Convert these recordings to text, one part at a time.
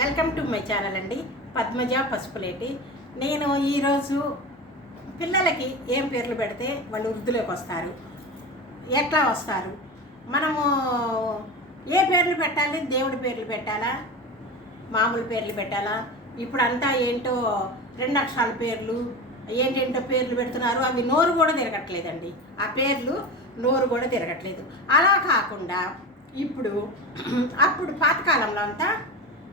Welcome to my channel అండి. పద్మజ పసుపులేటి. నేను ఈరోజు పిల్లలకి ఏం పేర్లు పెడితే వాళ్ళు వృద్ధిలోకి వస్తారు. ఎట్లా వస్తారు? మనము ఏ పేర్లు పెట్టాలి? దేవుడి పేర్లు పెట్టాలా? మామూలు పేర్లు పెట్టాలా? ఇప్పుడు అంతా ఏంటో రెండు అక్షరాల పేర్లు ఏంటేంటో పేర్లు పెడుతున్నారు. అవి నోరు కూడా తిరగట్లేదండి. ఆ పేర్లు నోరు కూడా తిరగట్లేదు. అలా కాకుండా ఇప్పుడు అప్పుడు పాతకాలంలో అంతా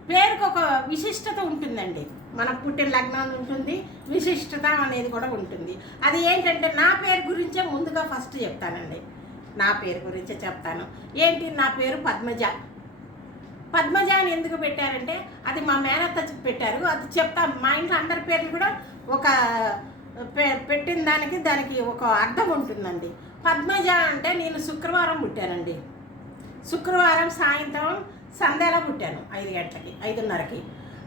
పేరుకు ఒక విశిష్టత ఉంటుందండి. మన పుట్టిన లగ్నం ఉంటుంది విశిష్టత అనేది కూడా ఉంటుంది. అది ఏంటంటే నా పేరు గురించే ముందుగా ఫస్ట్ చెప్తానండి. నా పేరు గురించే చెప్తాను. ఏంటి నా పేరు పద్మజ. పద్మజ అని ఎందుకు పెట్టారంటే అది మా మేనత్త పెట్టారు. అది చెప్తా మా ఇంట్లో అందరి పేర్లు కూడా ఒక పెట్టిన దానికి దానికి ఒక అర్థం ఉంటుందండి. పద్మజ అంటే నేను శుక్రవారం పుట్టానండి. శుక్రవారం సాయంత్రం సంధ్యలో పుట్టాను ఐదు గంటలకి ఐదున్నరకి.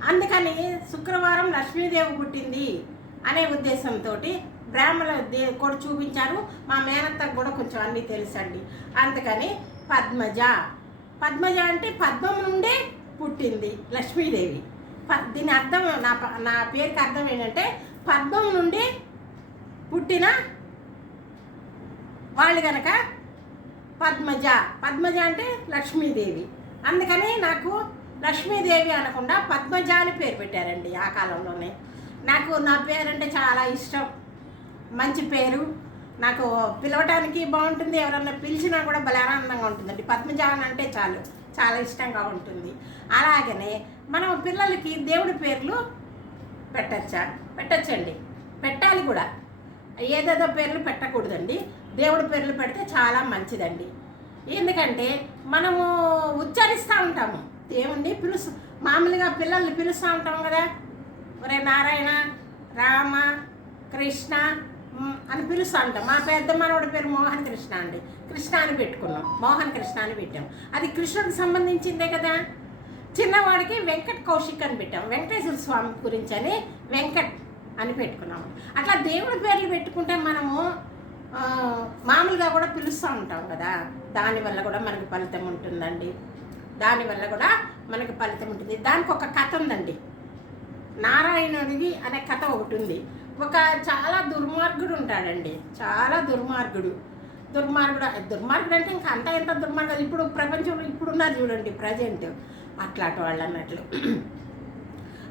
అందుకని శుక్రవారం లక్ష్మీదేవి పుట్టింది అనే ఉద్దేశంతో బ్రాహ్మణ దే కూడా చూపించారు. మా మేనత్తకు కూడా కొంచెం అన్నీ తెలుసండి. అందుకని పద్మజ. పద్మజ అంటే పద్మం నుండే పుట్టింది లక్ష్మీదేవి. ప- దీని అర్థం నా నా పేరుకి అర్థం ఏంటంటే పద్మం నుండి పుట్టిన వాళ్ళు కనుక పద్మజ. పద్మజ అంటే లక్ష్మీదేవి. అందుకని నాకు లక్ష్మీదేవి అనకుండా పద్మజ అని పేరు పెట్టారండి ఆ కాలంలోనే. నాకు నా పేరు అంటే చాలా ఇష్టం. మంచి పేరు. నాకు పిలవటానికి బాగుంటుంది ఎవరన్నా పిలిచినా కూడా భలే ఆనందంగా ఉంటుందండి. పద్మజ అంటే చాలు చాలా ఇష్టంగా ఉంటుంది. అలాగనే మనం పిల్లలకి దేవుడి పేర్లు పెట్టచ్చా? పెట్టచ్చండి. పెట్టాలి కూడా. ఏదేదో పేర్లు పెట్టకూడదండి. దేవుడి పేర్లు పెడితే చాలా మంచిదండి. ఎందుకంటే మనము ఉచ్చరిస్తూ ఉంటాము. దేవుణ్ణి పిలుసు మామూలుగా పిల్లల్ని పిలుస్తూ ఉంటాం కదా? ఒరే నారాయణ రామ కృష్ణ అని పిలుస్తూ ఉంటాం. మా పెద్ద మనవడి పేరు మోహన్ కృష్ణ అండి. కృష్ణ అని పెట్టుకున్నాం. మోహన్ కృష్ణ అని పెట్టాం. అది కృష్ణుడికి సంబంధించిందే కదా? చిన్నవాడికి వెంకట్ కౌశిక్ అని పెట్టాం. వెంకటేశ్వర స్వామి గురించి అని వెంకట్ అని పెట్టుకున్నాము అట్లా దేవుడి పేర్లు పెట్టుకుంటే మనము మామూలుగా కూడా పిలుస్తూ ఉంటాం కదా. దానివల్ల కూడా మనకి ఫలితం ఉంటుందండి. దానివల్ల కూడా మనకి ఫలితం ఉంటుంది. దానికి ఒక కథ ఉందండి. నారాయణుడిది అనే కథ ఒకటి ఉంది. ఒక చాలా దుర్మార్గుడు ఉంటాడండి. చాలా దుర్మార్గుడు. దుర్మార్గుడు దుర్మార్గుడు అంటే ఇంకా అంత ఎంత దుర్మార్గుడు? ఇప్పుడు ప్రపంచంలో ఇప్పుడున్నది చూడండి ప్రజెంట్. అట్లాంటి వాళ్ళు అన్నట్లు.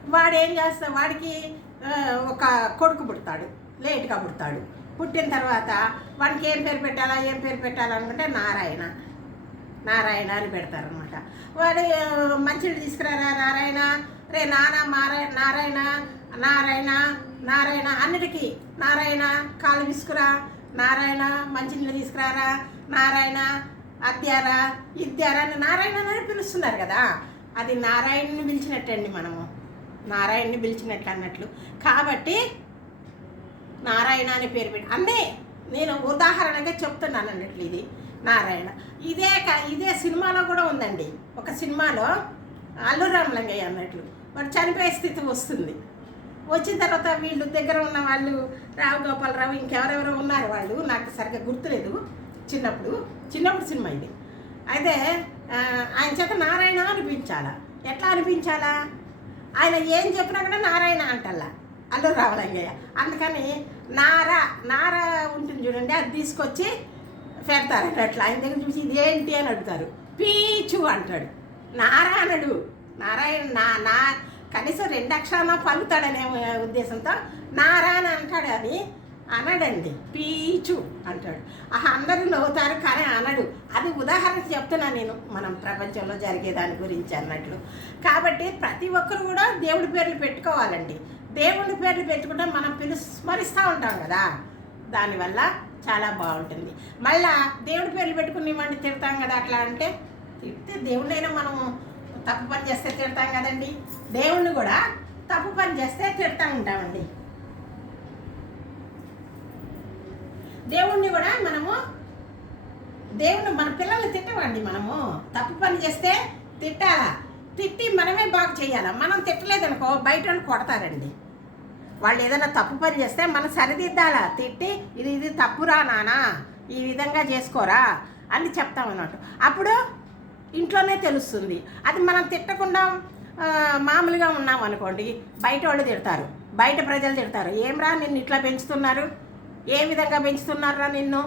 వాడు ఏం చేస్తా వాడికి ఒక కొడుకు పుడతాడు. లేట్గా పుడతాడు. పుట్టిన తర్వాత వాడికి ఏం పేరు పెట్టాలా ఏం పేరు పెట్టాలనుకుంటే నారాయణ. నారాయణ అని పెడతారనమాట వాడు ఆ, తీసుకురారా నారాయణ? రే నానా మారా నారాయణ నారాయణ నారాయణ అన్నిటికీ. నారాయణ కాలు విసుకురా. నారాయణ మంచినీళ్ళు తీసుకురారా. నారాయణ అద్యారా ఇద్యారా అని నారాయణ అని పిలుస్తున్నారు కదా. అది నారాయణని పిలిచినట్టండి మనము. నారాయణని పిలిచినట్లు అన్నట్లు. కాబట్టి నారాయణ అని పేరు పెట్టి. అన్నీ నేను ఉదాహరణగా చెప్తున్నాను అన్నట్లు ఇది. నారాయణ. ఇదే క- ఇదే సినిమాలో కూడా ఉందండి. ఒక సినిమాలో అల్లు రామలింగయ్య అన్నట్లు. వాడు చనిపోయే స్థితి వస్తుంది. వచ్చిన తర్వాత వీళ్ళు దగ్గర ఉన్న వాళ్ళు రావు గోపాలరావు ఇంకెవరెవరో ఉన్నారు వాళ్ళు. నాకు సరిగ్గా గుర్తులేదు చిన్నప్పుడు. చిన్నప్పుడు సినిమా ఇది. అయితే ఆయన చేత నారాయణ అనిపించాలా? ఎట్లా అనిపించాలా? ఆయన ఏం చెప్పినా కూడా నారాయణ అంటల్లా. అందరూ రావాలంగయ్య. అందుకని నార నార ఉంటుంది చూడండి అది తీసుకొచ్చి పెడతారు అట్లా. ఆయన దగ్గర చూసి ఇదేంటి ఏంటి అని అడుగుతారు. పీచు అంటాడు. నారాయణుడు నారాయణ నా నా కనీసం రెండు అక్షరాల పలుకుతాడనే ఉద్దేశంతో నారాయణ అంటాడు అని అనడండి. పీచు అంటాడు. ఆహా అందరూ నవ్వుతారు కానీ అనడు. అది ఉదాహరణ చెప్తున్నా నేను. మనం ప్రపంచంలో జరిగే దాని గురించి అన్నట్లు. కాబట్టి ప్రతి ఒక్కరు కూడా దేవుడి పేర్లు పెట్టుకోవాలండి. దేవుడి పేర్లు పెట్టుకుంటే మనం పిలు స్మరిస్తూ ఉంటాం కదా. దానివల్ల చాలా బాగుంటుంది. మళ్ళా దేవుడి పేర్లు పెట్టుకుని వండి తిడతాం కదా అట్లా అంటే తిడితే దేవుడినైనా మనం తప్పు పని చేస్తే తిడతాం కదండి. దేవుణ్ణి కూడా తప్పు పని చేస్తే తిడతా ఉంటామండి. దేవుణ్ణి కూడా మనము దేవుణ్ణి మన పిల్లల్ని తిట్టవండి మనము. తప్పు పని చేస్తే తిట్టాలా? తిట్టి మనమే బాగు చేయాలా? మనం తిట్టలేదనుకో బయట వాళ్ళు కొడతారండి. వాళ్ళు ఏదైనా తప్పు పని చేస్తే మనం సరిదిద్దాలా? తిట్టి ఇది ఇది తప్పురా నానా? ఈ విధంగా చేసుకోరా? అని చెప్తాం అన్నట్టు అప్పుడు ఇంట్లోనే తెలుస్తుంది. అది మనం తిట్టకుండా మామూలుగా ఉన్నాం అనుకోండి బయట వాళ్ళు తిడతారు. బయట ప్రజలు తిడతారు. ఏమ్రా నిన్ను ఇట్లా పెంచుతున్నారు? ఏ విధంగా పెంచుతున్నారా నిన్ను?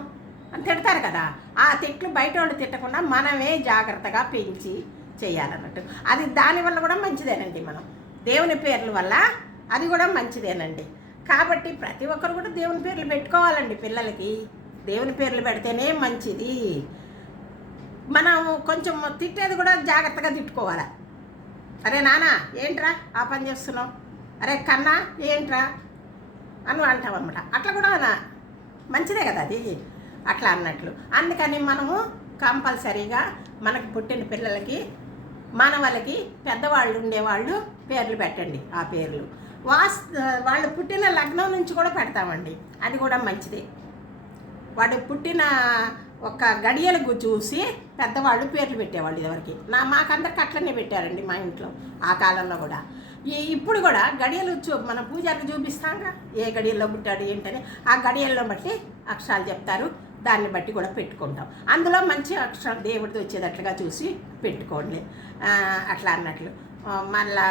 అని తిడతారు కదా. ఆ తిట్లు బయట వాళ్ళు తిట్టకుండా మనమే జాగ్రత్తగా పెంచి చేయాలన్నట్టు. అది దానివల్ల కూడా మంచిదేనండి మనం. దేవుని పేర్ల వల్ల అది కూడా మంచిదేనండి. కాబట్టి ప్రతి ఒక్కరు కూడా దేవుని పేర్లు పెట్టుకోవాలండి పిల్లలకి. దేవుని పేర్లు పెడితేనే మంచిది. మనం కొంచెం తిట్టేది కూడా జాగ్రత్తగా తిట్టుకోవాలి. అరే నాన్న ఏంట్రా ఆ పని చేస్తున్నావు? అరే కన్నా ఏంట్రా? అని అంటాం అనమాట అట్లా కూడా అన్న మంచిదే కదా అది? అట్లా అన్నట్లు. అందుకని మనము కంపల్సరీగా మనకు పుట్టిన పిల్లలకి మన వాళ్ళకి పెద్దవాళ్ళు ఉండేవాళ్ళు పేర్లు పెట్టండి ఆ పేర్లు. వాస్ వాళ్ళు పుట్టిన లగ్నం నుంచి కూడా పెడతామండి. అది కూడా మంచిదే. వాడు పుట్టిన ఒక గడియలకు చూసి పెద్దవాళ్ళు పేర్లు పెట్టేవాళ్ళు ఎవరికి నా మాకందరికి అట్లనే పెట్టారండి మా ఇంట్లో ఆ కాలంలో కూడా. ఈ ఇప్పుడు కూడా గడియలు చూ మన పూజకి చూపిస్తాంగా ఏ గడియల్లో పుట్టాడు ఏంటని. ఆ గడియల్లో బట్టి అక్షరాలు చెప్తారు. దాన్ని బట్టి కూడా పెట్టుకుంటాం. అందులో మంచి అక్షరం దేవుడితో వచ్చేటట్లుగా చూసి పెట్టుకోండి. అట్లా అన్నట్లు. మళ్ళీ మళ్ళా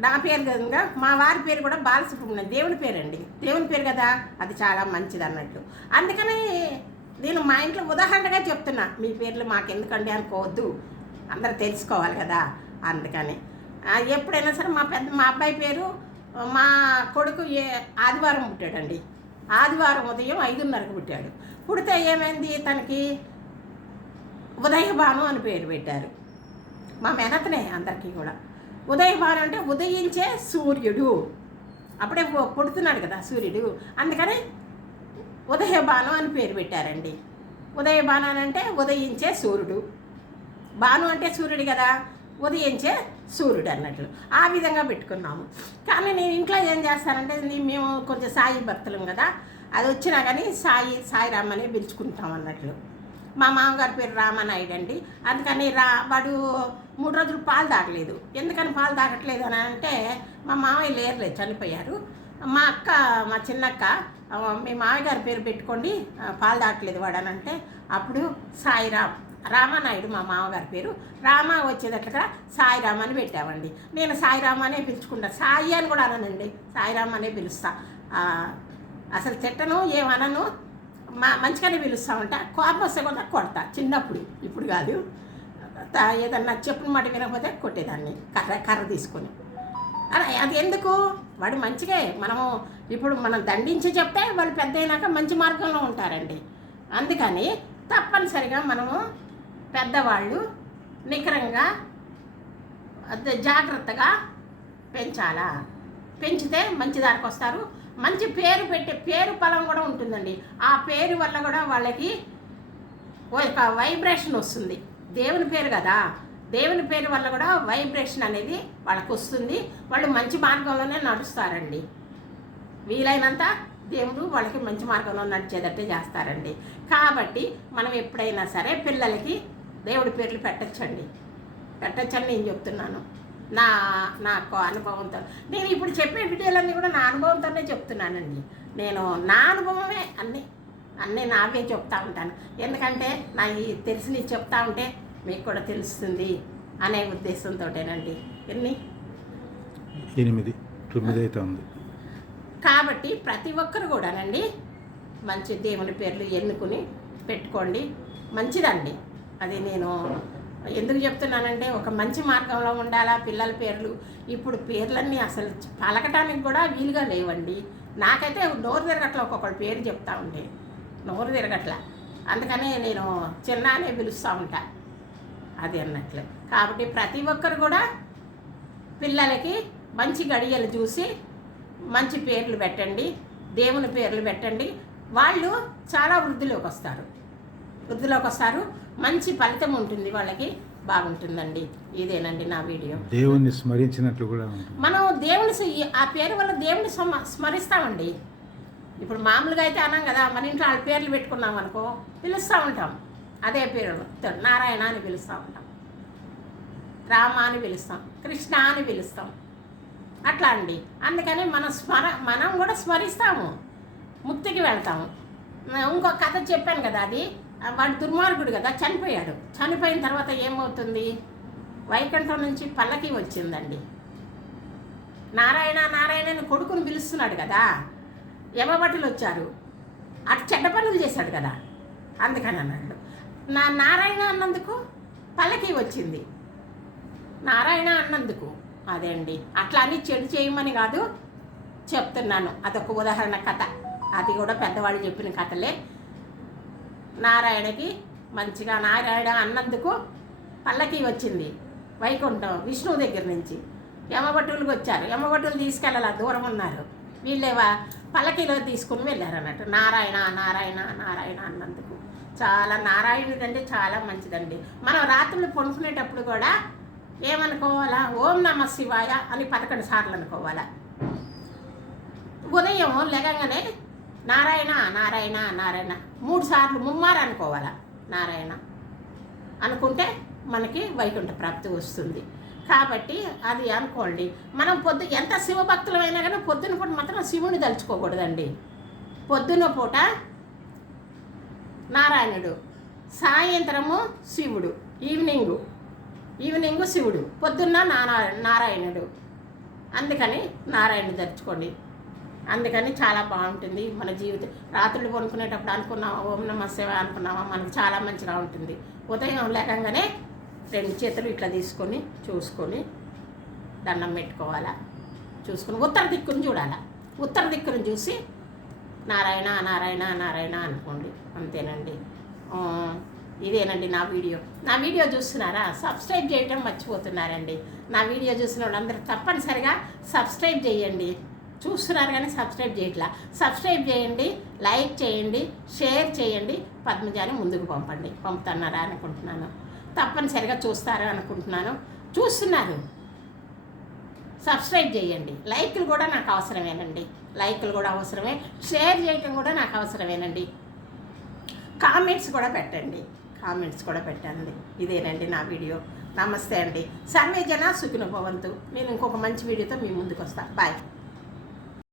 నా పేరు కనుక మా వారి పేరు కూడా బాలసుబ్రహ్మణ్యం. దేవుని పేరండి. దేవుని పేరు కదా? అది చాలా మంచిది అన్నట్లు అందుకని నేను మా ఇంట్లో ఉదాహరణగా చెప్తున్నా. మీ పేర్లు మాకెందుకండి అనుకోవద్దు. అందరూ తెలుసుకోవాలి కదా? అందుకని. ఎప్పుడైనా సరే మా పెద్ద మా అబ్బాయి పేరు మా కొడుకు ఏ ఆదివారం పుట్టాడండి. ఆదివారం ఉదయం ఐదున్నరకు పుట్టాడు. పుడితే ఏమైంది? తనకి ఉదయభాను అని పేరు పెట్టారు. మా మెనతనే అందరికీ కూడా. ఉదయభాను అంటే ఉదయించే సూర్యుడు. అప్పుడే పుడుతున్నాడు కదా సూర్యుడు. అందుకని ఉదయభాను అని పేరు పెట్టారండి. ఉదయభాను అని అంటే ఉదయించే సూర్యుడు. భాను అంటే సూర్యుడు కదా ఉదయించే సూర్యుడు అన్నట్లు. ఆ విధంగా పెట్టుకున్నాము. కానీ నేను ఇంట్లో ఏం చేస్తానంటే మేము కొంచెం సాయి భక్తులం కదా అది వచ్చినా కానీ సాయి సాయిరామ్ అనే పిలుచుకుంటాం అన్నట్లు. మా మామగారి పేరు రామనాయుడు అండి. అందుకని రా వాడు మూడు రోజులు పాలు తాగలేదు. ఎందుకని పాలు తాగట్లేదు అని అంటే మా మామయ్య లేరులేదు చనిపోయారు. మా అక్క మా చిన్నక్క మీ మామయ్య గారి పేరు పెట్టుకోండి పాలు తాగట్లేదు వాడు అని అంటే అప్పుడు సాయిరామ్ రామానాయుడు మా మామగారి పేరు. రామ వచ్చేటట్లుగా సాయిరామ్ అని పెట్టామండి. నేను సాయిరామ్ అనే పిలుచుకుంటా సాయి అని కూడా అననండి. సాయిరామ్ అనే పిలుస్తా. అసలు తిట్టను ఏమనను మా మంచిగానే పిలుస్తామంట. కోపం వస్తే కూడా కొడతా. చిన్నప్పుడు. ఇప్పుడు కాదు. ఏదన్నా చెప్పిన మాట వినకపోతే కొట్టేదాన్ని కర్ర కర్ర తీసుకొని. అలా అది ఎందుకు? వాడు మంచిగా మనము ఇప్పుడు మనం దండించి చెప్తే వాళ్ళు పెద్ద అయినాక మంచి మార్గంలో ఉంటారండి. అందుకని తప్పనిసరిగా మనము పెద్దవాళ్ళు నికరంగా జాగ్రత్తగా పెంచాలా? పెంచితే మంచి దారికి వస్తారు. మంచి పేరు పెట్టే పేరు ఫలం కూడా ఉంటుందండి. ఆ పేరు వల్ల కూడా వాళ్ళకి ఒక వైబ్రేషన్ వస్తుంది. దేవుని పేరు కదా. దేవుని పేరు వల్ల కూడా వైబ్రేషన్ అనేది వాళ్ళకు వస్తుంది. వాళ్ళు మంచి మార్గంలోనే నడుస్తారండి. వీలైనంత దేవుడు వాళ్ళకి మంచి మార్గంలో నడిచేటట్టే చేస్తారండి. కాబట్టి మనం ఎప్పుడైనా సరే పిల్లలకి దేవుడి పేర్లు పెట్టచ్చండి. పెట్టచ్చని నేను చెప్తున్నాను. నా నాకు అనుభవంతో. నేను ఇప్పుడు చెప్పే వీడియోలన్నీ కూడా నా అనుభవంతోనే చెప్తున్నానండి. నేను నా అనుభవమే అన్నీ అన్నీ నావే చెప్తా ఉంటాను. ఎందుకంటే నా ఈ తెలిసి చెప్తా ఉంటే మీకు కూడా తెలుస్తుంది అనే ఉద్దేశంతోటేనండి. ఎన్ని? ఎనిమిది. తొమ్మిది అయితే ఉంది. కాబట్టి ప్రతి ఒక్కరు కూడానండి మంచి దేవుని పేర్లు ఎన్నుకుని పెట్టుకోండి. మంచిదండి. అది నేను ఎందుకు చెప్తున్నానంటే ఒక మంచి మార్గంలో ఉండాలా పిల్లల పేర్లు? ఇప్పుడు పేర్లన్నీ అసలు పలకటానికి కూడా వీలుగా లేవండి. నాకైతే నోరు తిరగట్ల ఒక్కొక్కటి పేరు చెప్తా ఉంటే. నోరు తిరగట్ల. అందుకని నేను చిన్న అనే పిలుస్తూ ఉంటా. అది అన్నట్లు. కాబట్టి ప్రతి ఒక్కరు కూడా పిల్లలకి మంచి గడియలు చూసి మంచి పేర్లు పెట్టండి దేవుని పేర్లు పెట్టండి. వాళ్ళు చాలా వృద్ధిలోకి వస్తారు. వృద్ధిలోకి వస్తారు. మంచి ఫలితం ఉంటుంది వాళ్ళకి బాగుంటుందండి. ఇదేనండి నా వీడియో. దేవుణ్ణి స్మరించినట్లు కూడా మనం దేవుని ఆ పేరు వల్ల దేవుని స్మ- స్మరిస్తామండి. ఇప్పుడు మామూలుగా అయితే అన్నాం కదా మన ఇంట్లో వాళ్ళ పేర్లు పెట్టుకున్నాం అనుకో పిలుస్తూ ఉంటాం. అదే పేరు. నారాయణ అని పిలుస్తూ ఉంటాం. రామ అని పిలుస్తాం. కృష్ణ అని పిలుస్తాం. అట్లా అండి. అందుకని మనం స్మర మనం కూడా స్మరిస్తాము. ముక్తికి వెళ్తాము. ఇంకో కథ చెప్పాను కదా అది. వాడు దుర్మార్గుడు కదా చనిపోయాడు. చనిపోయిన తర్వాత ఏమవుతుంది? వైకుంఠం నుంచి పల్లకి వచ్చిందండి. నారాయణ నారాయణ అని కొడుకుని పిలుస్తున్నాడు కదా. యమభటులు వచ్చారు. అటు చెడ్డ పనులు చేశాడు కదా. అందుకని అన్నాడు. నా నారాయణ అన్నందుకు పల్లకి వచ్చింది. నారాయణ అన్నందుకు. అదే అండి అట్లా అని చెడు చేయమని కాదు చెప్తున్నాను. అదొక ఉదాహరణ కథ. అది కూడా పెద్దవాళ్ళు చెప్పిన కథలే. నారాయణకి మంచిగా నారాయణ అన్నందుకు పల్లకి వచ్చింది. వైకుంఠం విష్ణువు దగ్గర నుంచి. యమభటులకు వచ్చారు. యమభటులు తీసుకెళ్ళాల? దూరం ఉన్నారు. వీళ్ళేవా పల్లకిలో తీసుకుని వెళ్ళారన్నట్టు. నారాయణ నారాయణ నారాయణ అన్నందుకు. చాలా నారాయణుడు అంటే చాలా మంచిదండి. మనం రాత్రులు పడుకునేటప్పుడు కూడా ఏమనుకోవాలా? ఓం నమ శివాయ అని పదకొండు సార్లు అనుకోవాలా? ఉదయం లేకగానే నారాయణ నారాయణ నారాయణ మూడు సార్లు ముమ్మారు అనుకోవాలా? నారాయణ అనుకుంటే మనకి వైకుంఠ ప్రాప్తి వస్తుంది. కాబట్టి అది అనుకోండి. మనం పొద్దు ఎంత శివభక్తులమైనా కానీ పొద్దున పూట మాత్రం శివుని తలుచుకోకూడదండి. పొద్దున పూట నారాయణుడు సాయంత్రము శివుడు ఈవినింగు ఈవినింగు శివుడు పొద్దున్న నారాయణుడు. అందుకని నారాయణుడు తెచ్చుకోండి అందుకని చాలా బాగుంటుంది మన జీవితం రాత్రులు కొనుక్కునేటప్పుడు అనుకున్నాం ఓం నమ శివ అనుకున్నామా మనకు చాలా మంచిగా ఉంటుంది. ఉదయం లేకంగానే రెండు చేతులు ఇట్లా తీసుకొని చూసుకొని దండం పెట్టుకోవాలా. చూసుకొని ఉత్తర దిక్కును చూడాలా. ఉత్తర దిక్కును చూసి నారాయణ నారాయణ నారాయణ అనుకోండి. అంతేనండి. ఇదేనండి నా వీడియో. నా వీడియో చూస్తున్నారా? సబ్స్క్రైబ్ చేయటం మర్చిపోతున్నారండి. నా వీడియో చూసిన వాళ్ళందరూ తప్పనిసరిగా సబ్స్క్రైబ్ చేయండి. చూస్తున్నారు కానీ సబ్స్క్రైబ్ చేయట్లా. సబ్స్క్రైబ్ చేయండి లైక్ చేయండి షేర్ చేయండి పద్మజాని ముందుకు పంపండి. పంపుతున్నారా అనుకుంటున్నాను. తప్పనిసరిగా చూస్తారు అనుకుంటున్నాను. చూస్తున్నారు. సబ్స్క్రైబ్ చేయండి. లైక్లు కూడా నాకు అవసరమేనండి. లైక్లు కూడా అవసరమే. షేర్ చేయటం కూడా నాకు అవసరమేనండి. కామెంట్స్ కూడా పెట్టండి. కామెంట్స్ కూడా పెట్టండి ఇదేనండి నా వీడియో. నమస్తే అండి. సర్వే జన సుఖిన భవంతు. నేను ఇంకొక మంచి వీడియోతో మీ ముందుకు వస్తాను బాయ్.